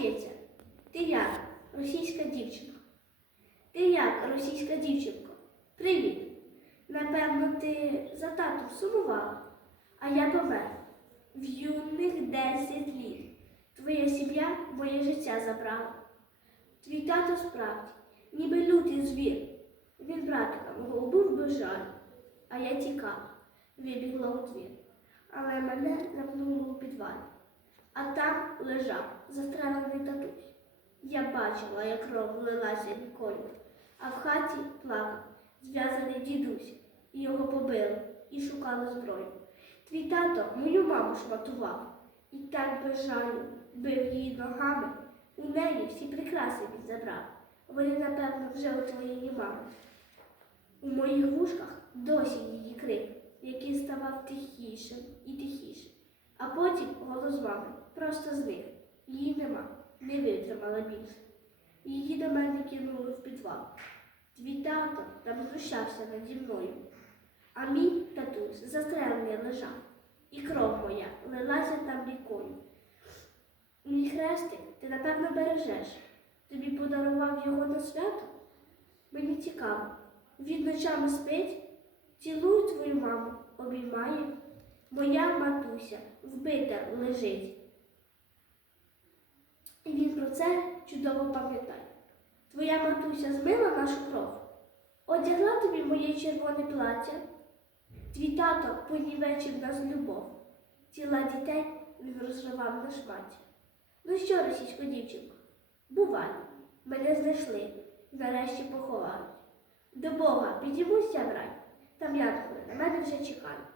Киця, ти як, російська дівчинка? Ти як, російська дівчинко? Привіт. Напевно, ти за татом сумувала, а я помер. В юних 10 літ. Твоя сім'я моє життя забрала. Твій тато справді, ніби лютий звір. Він братика мого убив без жалю, а я тікала, вибігла у двір. Але мене напнуло у підвалі. А там лежав застрелений татусь. Я бачила, як кров лилася рікою, а в хаті плакав зв'язаний дідусь, і його побили і шукали зброю. Твій тато мою маму шматував і так без жалю бив її ногами. У неї всі прикраси він забрав. Вони, напевно, вже у твоєї мами. У моїх вушках досі її крик, який ставав тихішим і тихішим. А потім голос мами просто зник. Її нема, не витримала більше. Її до мене кинули в підвал. Твій тато там знущався наді мною, а мій татусь застрелений лежав, і кров моя лилася там рікою. Мій хрестик ти, напевно, бережеш. Тобі подарував його на свято? Мені цікаво. Він ночами спить, цілує твою маму, обіймає. Моя матуся вбита лежить. І він про це чудово пам'ятає. Твоя матуся змила нашу кров, одягла тобі моє червоне плаття. Твій тато понівечив нас любов. Тіла дітей він розривав на шматі. Ну що, російсько дівчинко, бувай, мене знайшли, нарешті поховають. До Бога підіймуся в рай, там янголи на мене вже чекають.